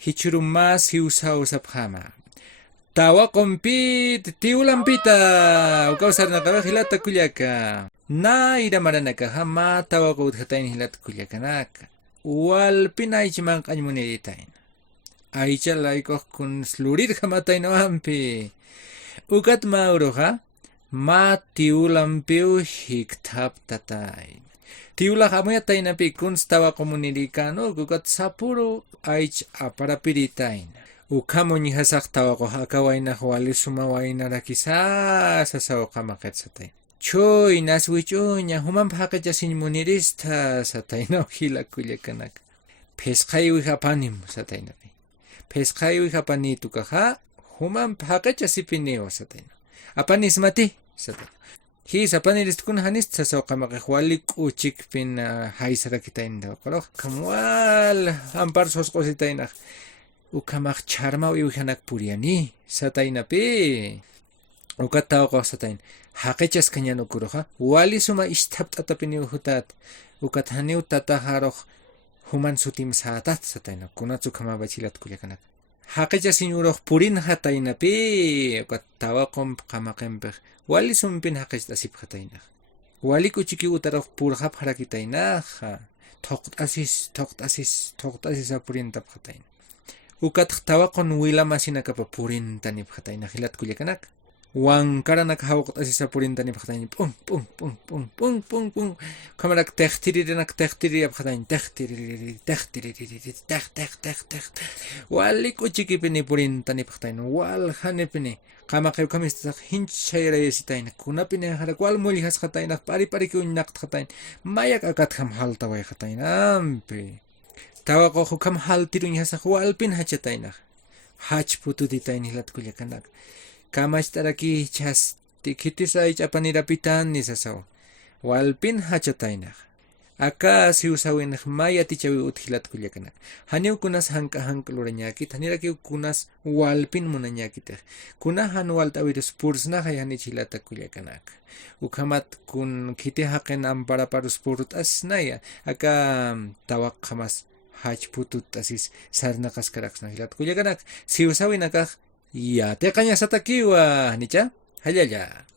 hichurumas hiusawsap hama. Tawa kompit tiulampita ukausar nakawa hilata kulyaka. Na ida maranaka hama tawa ko uthatain hilat kulyakanaka. Walpin aichman kanymuniritain. Aicha laikoh kun slurir hamatain ampi. Ukat mauroha ma tiulampiu hiktap tatain. Tiula kamuya tayo na pikun stawa komunirikano gugat sapuro aich aparapiritain. Ukamo ni hasak tawa ko hakaway na huwali sumaway na rakisa sa sawa kamaket sa tayo. Choy naswicho niya humampakat ya sinmunirista sa tayo na hila kulya kanak. Peskayo ikapanim sa tayo na. Peskayo ikapanito ka ha humampakat ya si pineo sa tayo. Apanis mati sa tayo. His apanilist kun hanis sa kamakahwalik uchik pin haisara kitain daw. Kalau kamwal ampar sos ko sitain na ukamak charma uihanak puriani sa tayo na pi. Ukat tao ko sa tayo. Hakechas kanya no kuroha. Wali suma istap tatapin yung hutat. Ukat haniw tataharok human sutim sa atat sa tayo na. Kunatsu kamabachilat kulyakanat. Hakechas inyurok purin hatay na pi. Ukat tawa kom kamakember. Wali sumpin hakech asip hatay na. Wali ko chiki utarok purhap harakitay na. Tokt asis sa purin tap hatay na. Ukat tawa kon wila masina ka pa purin tanip hatay na. Hilat kulyakanak. Wang kara naghawak asis sa purin tanip hatay na. Pung. Kamarak tehtiri ap hatay na. Tehtiri. Wali ko chiki pini purin tanip hatay na. Wal hanipini. Kamakayo kami sa hinchay rayos itay na kuna pinaharak wal muli has katay na pari-pari ko nakt katay mayak akat kamhal taway katay na ampe. Tawa ko kamhal tiro niya sa wal pinhachatay na. Hach puto ditay nilat kulya kanak. Kamas taraki chas tikitis ay chapanirapitan ni sasaw. Wal pinhachatay na. Aka si usawin maya tichawi uthilat kulya kanak. Haniw kunas hangka lura nyakit. Haniraki kunas walpin muna nyakit. Kunahan wal tawidus purs na kaya hanichilata kulya kanak. Ukamat kun kiti haken ampara parus purut as na ya. Aka tawak kamas hach putut asis sarnakas karaks na hilat kulya kanak. Si usawin akak ya te kanya sa takiwa. Hanicha? Halyaya.